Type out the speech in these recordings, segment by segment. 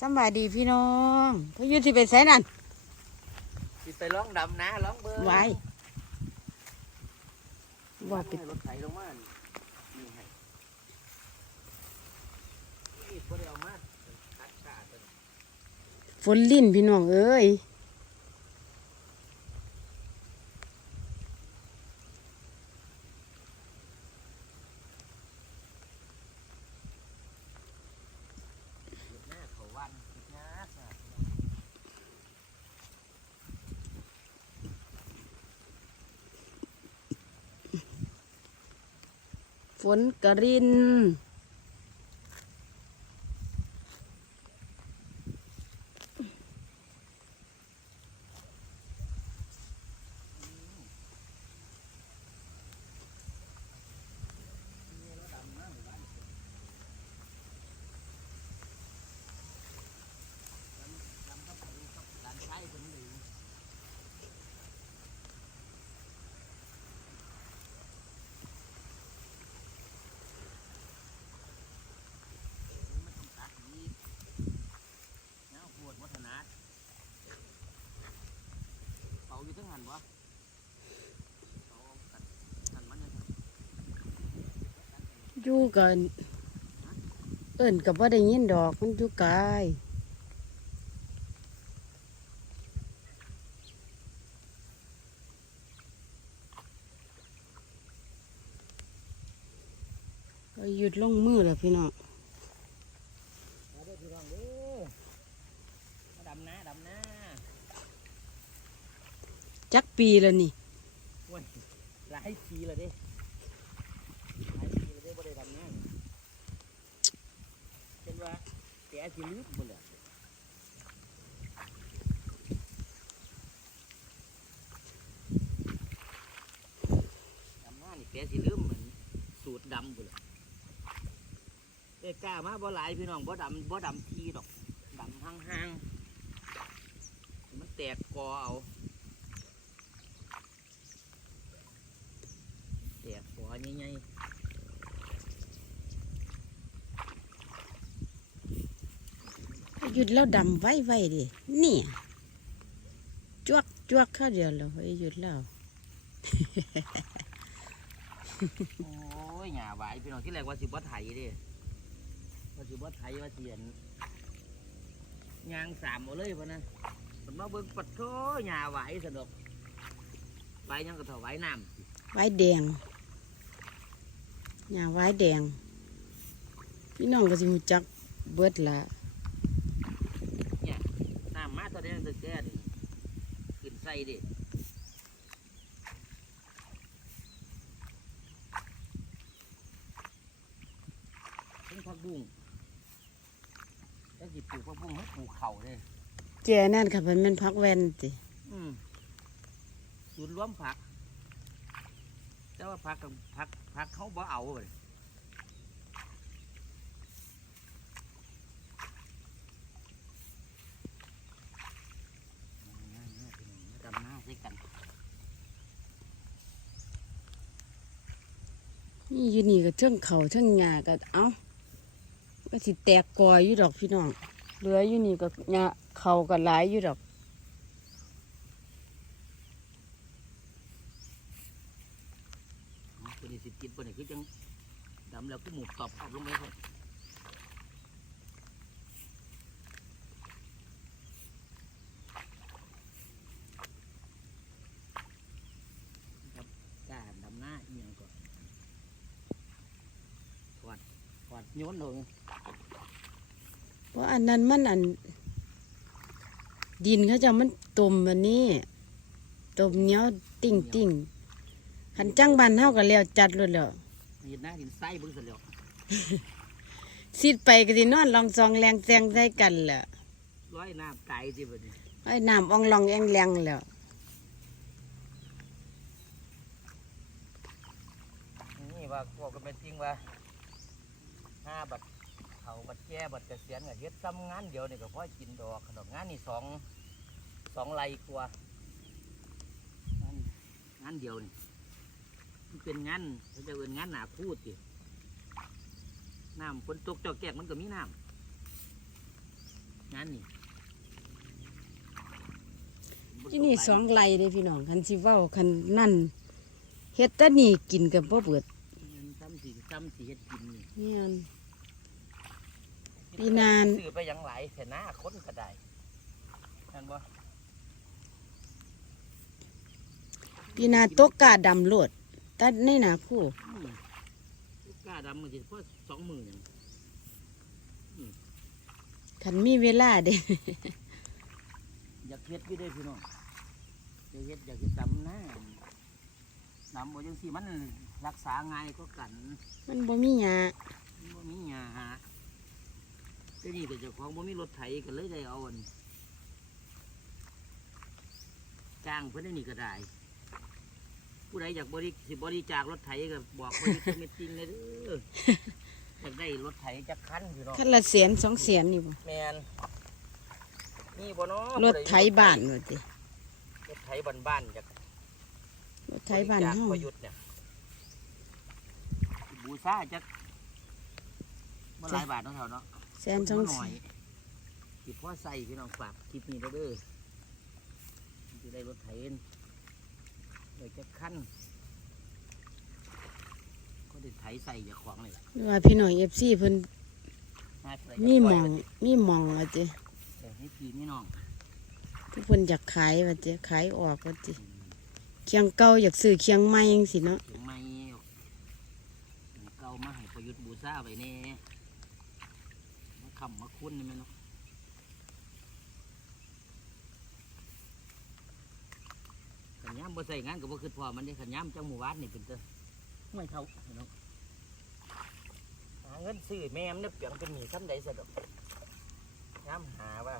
สำบายดีพี่น้องพายุที่ไปไสนั่นสิไปร้องดำนะร้องเบอร์ไว้ว่าไปให้รถไถลงมานี่ให้นี่บ่ได้เอามาคัดกาดตัวนี้ฝนลิ้นพี่น้องเอ้ย หน้าเขาวันหน้าค่ะ ฝนกระริน ร้านใช้คนนี้มันต้องตัดนี้เงาปวดวัฒนาเป่าอยู่ทั้งหันวะเป่าตัดหันมันยังไง อยู่ กันเอิ้นกับว่าได้ยินดอกมันอยู่ไกลก็หยุดลงมือแล้วพี่น้องมาเด้อพี่น้องเด้อมาดำนาดำนาจักปีแล้วนี่โอ้ยหลายปีแล้วเด้หลายปีแล้วเด้บ่ได้ดำนาเป็นว่า แกสิลืมหมดเลยดำนานี่แกสิลืมเหมือนสูตรดำหมดเลยเอ็กล้ามาบ่หลายพี่น้องบ่ดำบ่ดำทีดอกดำห่างๆมันแตกกอเอา แตกกอใหญ่ หยุดแล้วดำไว้ไว้ดิเนี่ยจวกจวกเข้าเดียวแล้วไอ้หยุดแล้วๆโอ้ยหญ้าหวายพี่น้องที่แรกว่าสิบ่ไถเด้ว่าสิบ่ไถว่าสิเห็นยางสามเอาเลยพะนะมันมาเบิ่งปัดโถหญ้าหวายสนุกหวายหยังก็เท่าหวายน้ำไว้แดงอย่าไว้แดงพี่น้องก็สิรู้จักเบิดละ น้ำมาตัวแดงตัวแก่นี่ขึ้น ใส่ดิเพิ่งพักบุ้งแล้วสิปลูกพักบุ้งให้ปลูกเข่าเลยแกนั่นค่ะมันเป็นพักแวนติอืมศูนย์รวมผัก แต่ว่าผักกับผักผักเขาบ่เอาเลยดำหน้าใส่กัน นี่อยู่นี่ก็เทิงเขาเทิงหญ้าก็เอ้าก็สิแตกกอยอยู่ดอกพี่น้องเหลืออยู่นี่ก็หญ้าเขาก็หลายอยู่ดอกตัวนี้สิกินตัวนี้คือจังดำแล้วก็หมูตอบออกลงไปครับกล้าดำหน้าเอียงก่อนถอดถอด โยนลงเพราะอันนั้นมันอัน ดินเขาจะมันตุ่มอันนี้ตุ่มเหนียวติ่งติ่งหันจังบันเฮาก็แล้วจัดเลยแล้วเห็นหน้าเห็นไส้เบึ้งเสร็จแล้วสิไปก็สินอนลองซองแรงแซงใส่กันแหละร้อยน้ำไก่สิบัดนี้ไอ้น้ำอ่องลองแองแรงแล้วนี่ว่าบอกกันเป็นจริงว่า ห้าบัดเขาบัดแก่บัดเกษียณกับเฮ็ดซ้ำงานเดียวนี่ก็พอกินดอกขนมงานนี่สองสองไรกว่างานงานเดียวนี่มันเป็นงานเขาจะเป็นงานหนาคูดสิน้ำฝนตกจอกแจกมันก็มีน้ำงานนี่ที่นี่สองไรเด้พี่น้องคันสิเว้าคันนั่นเฮ็ดแต่นี่กินกับบ่อเบิด ซ้ำสีซ้ำสีเฮ็ดกินนี่เนี่ยปีนาน ซื้อไปหยังหลายแต่หน้าคนก็ได้นั่นบ่ปีหนาตกกาดำโลดตัดในหนาคู่ อืมลูกกล้าดำมันสิเพราะสองหมื่นคันมีเวลาเด้ อยากเฮ็ดอยู่เด้อพี่น้องอยากเฮ็ดอยากเฮ็ดดำนะดำบ่จังซี่มัน รักษาง่ายก็กันมันบ่มีหยามันบ่มีหญ้าหาแต่นี่ก็เจ้าของบ่มีรถไถก็เลยได้เอาอันจ้างเพิ่นได้นี่ก็ได้ ผู้ใดอยากบริสิบริจาครถไถก็บอกคนที่เม็ดจริงเลยเด้ออยากได้รถไถจักคันพี่น้องคันละแสนสองแสนนี่บ่แมนนี่บ่เนาะรถไถบ้านว่าติรถไถบ้านบ้านๆจากรถไถบ้านเฮาบริจคประยุทธ์เนี่ยบู ซาจักบ่หลายบาทเนาะเท่าเนาะแสนสองหแสน่อยนสิพ่อใส่พี่น้องฝากคลิปนี้เด้อเด้อจะได้รถไถเองเลยจักคันก็ได้ไถใส่อย่าขวางเลยล่ะหรือว่าพี่น้อง FC เพิ่นง่ายไปเลยมีหมองปล่ยไว้มีหมองว่าติเออให้พี่นี่น้องผู้เพิ่นอยากขายว่าติขายออกว่าติเคียงเก่าอยากซื้อเคียงใหม่จังซี่เนาะเสียงไม่เก่ามาให้ประยุทธ์บู ซาไว้แน่มาคำมาคุ้นนี่แม่เนาะขันย้ำบ่ใส่งานก็บ่คือพอมันได้ขันย้ำจังหมู่บ้านนี่เป็นเตอไม่เท่าเนาะหาเงินซื้อแม่มเนี่ยเปลี่ยนเป็นหนี้ซ้ำใดซะดอกย้ำหาว่า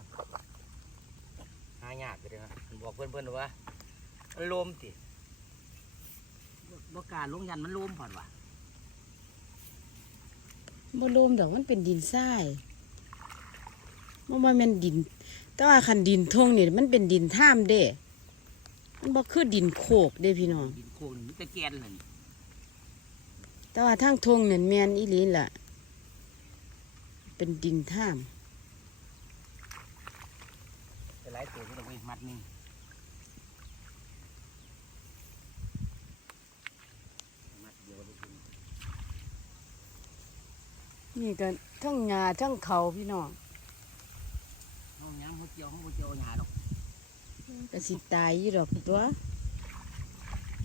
หายากเลยนะบอกเพื่อนๆว่ามันโลมติบ่กล้าลงยันมันโลมผ่อนว่ะ บ่รวมดอกมันเป็นดินทรายบ่ว่าแม่นดิน แต่ว่าคันดินทงนี่มันเป็นดินท่ามเด้มันบ่คือดินโคกเด้พี่น้องดินโคกนี่มีแต่แกนเลยนี่แต่ว่าทางทงนั่นแม่นอีหลีล่ะ เป็นดินท่ามแต่หลายตัวก็ต้องไปมัดหนึงมัดเดียวเลยคุณ นี่ก็ทั้งหญ้าทั้งเขาพี่น้องห้องย้ำห้องเจียวห้องบ่เจียวหยาดอกก็สิตายอยู่ดอกตัว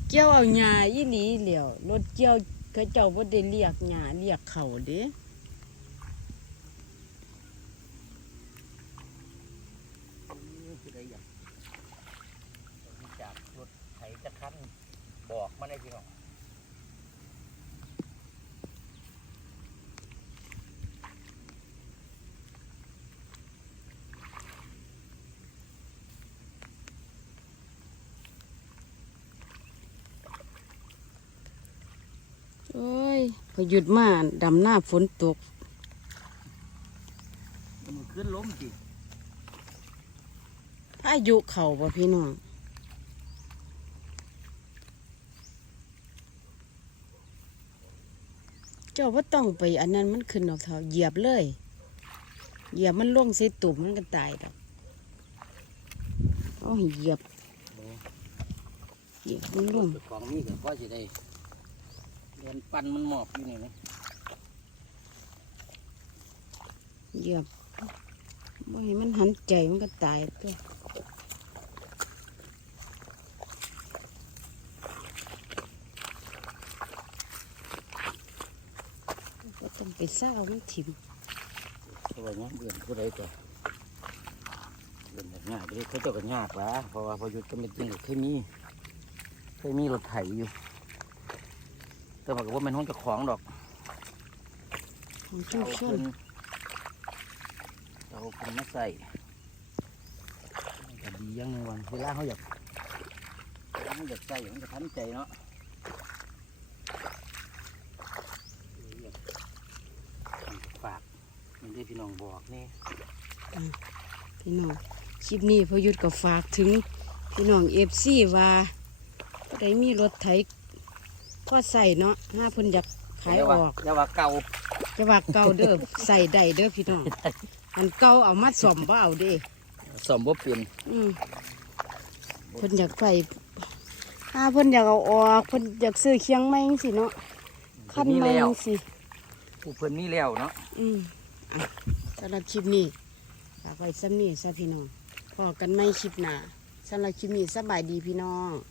เกี่ยวเอาหญ้าอีหลีเหลียวรถเกี่ยวเขาเจ้าบ่ได้เรียกหญ้าเรียกเขาเด้ นี่คือได้ยังจากรถไถจะคันบอกมาได้พี่น้อง โอ้ยพ อหยุดมาดำหน้าฝนตกมันขึ้นล้มสิพายุเข้าบ่พี่น้องเจ้าว่าต้องไปอันนั้นมันขึ้นดอกเถาเหยียบเลย เหยียบมันล่วงใส่ตุ่มมันก็ตายดอกโอ้ยเหยียบเหยียบมันล่วงของนี่ก็พอสิได้ เรียนปั่นมันหมอบอยู่นี่ไหมเหยียบบ่ให้มันหันใจมันก็ตายตัวก็ต้องไปเศร้ามันถิ่มตัวเนี้ยเดือนผู้ใดก็เดือนแบบยากเลยเขาเจ้าก็ยากละเพราะว่าพอหยุดก็ไม่จริงก็เคยมีเคยมีรถไถอยู่ แต่ว่าก็ว่ามันห้องเจะของดอกของชุมเอาชนเพิ่นเอาเพิ่นมาใส่ก็ดีอยังหนึงวันเวลาเขาอยากเวลาเขาอยากใส่มันจะทันใจเนาะฝากมันได้พี่น้องบอกนี่พี่น้องคลิปนี้พอหยุดก็ฝากถึงพี่น้องเอฟซีว่าก็ได้มีรถไถ พ่อใส่เนาะห้าเพิ่นอยากขายออกอย่าว่าเก่าจะว่าเก่าเด้อใส่ได้เด้อพี่น้องอันเก่าเอามาซ่อมบ่เอาเด้สมบ่เป็นอืมเพิ่นอยากไปถ้าเพิ่นอยากเอาออกเพิ่นอยากซื้อเคียงไม้จังซี่เนาะคันมีไม้แล้วจังซี่ผู้เพิ่นมีแล้วเนาะอืมอะสำหรับคลิปนี้ฝากไว้ซ้ำนี่ซะพี่น้องพอกันไม่คลิปหน้าสำหรับคลิปนี้สบายดีพี่น้องส